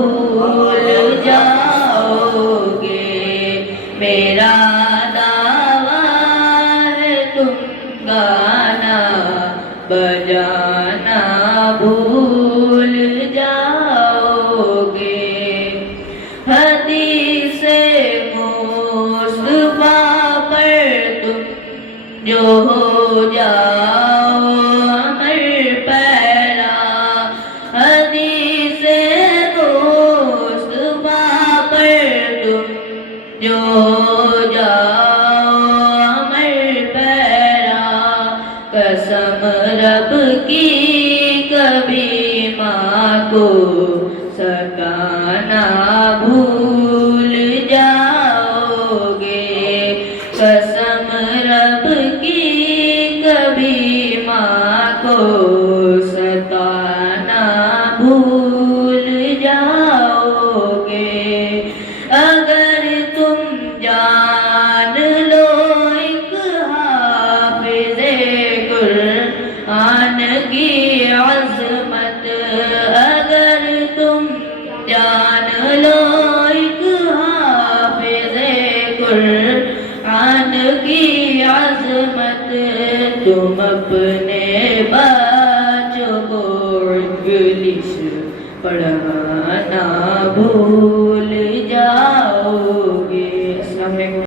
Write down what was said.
بھول جاؤ گے، میرا دعویٰ ہے تم گانا بجانا بھول جاؤ گے۔ حدیث مصطفیٰ پر تم جو ہو جاؤ امر پیرا، حدیث مصطفیٰ پر تم جو ہو جاؤ امر پیرا، قسم رب کی کبھی ماں کو ستانا بھول جاؤ گے، قسم رب کی کبھی ماں کو ستانا بھول جاؤ گے۔ اگر تم جان لو ایک حافظ قرآن کی عظمت، اگر تم جان لو ایک حافظ قرآن کی عظمت، تم اپنے بچوں کو انگلش پڑھانا بھول